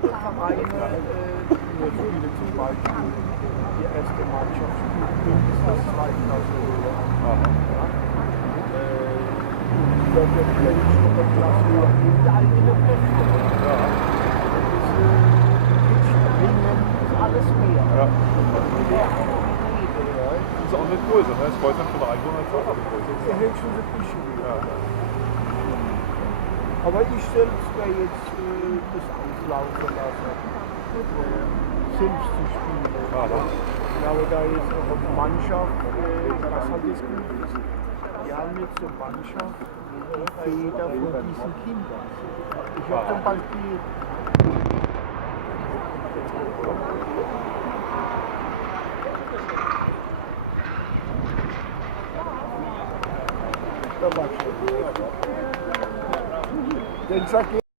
Vereine, wir spielen zum Beispiel die erste Mannschaft spielt mindestens 2 Klasse höher. Ja. Wenn wir vielleicht noch eine Klasse höher in die eigene Kräfte. Ja. Das ist Ringen, ist alles mehr. Ja. Ist auch nicht größer, ne? Das Kreuzheim von der Einwohnerzahl aber größer. Ja, höchstens ein bisschen mehr. Ja. Aber ich selbst wäre jetzt das auslaufen lassen, selbst zu spielen. Ich glaube, da ist noch eine Mannschaft, was halt das gut ist. Wir haben jetzt eine Mannschaft, die Väter von diesen Kindern. Ich habe zum Beispiel da war schon. Den sag ich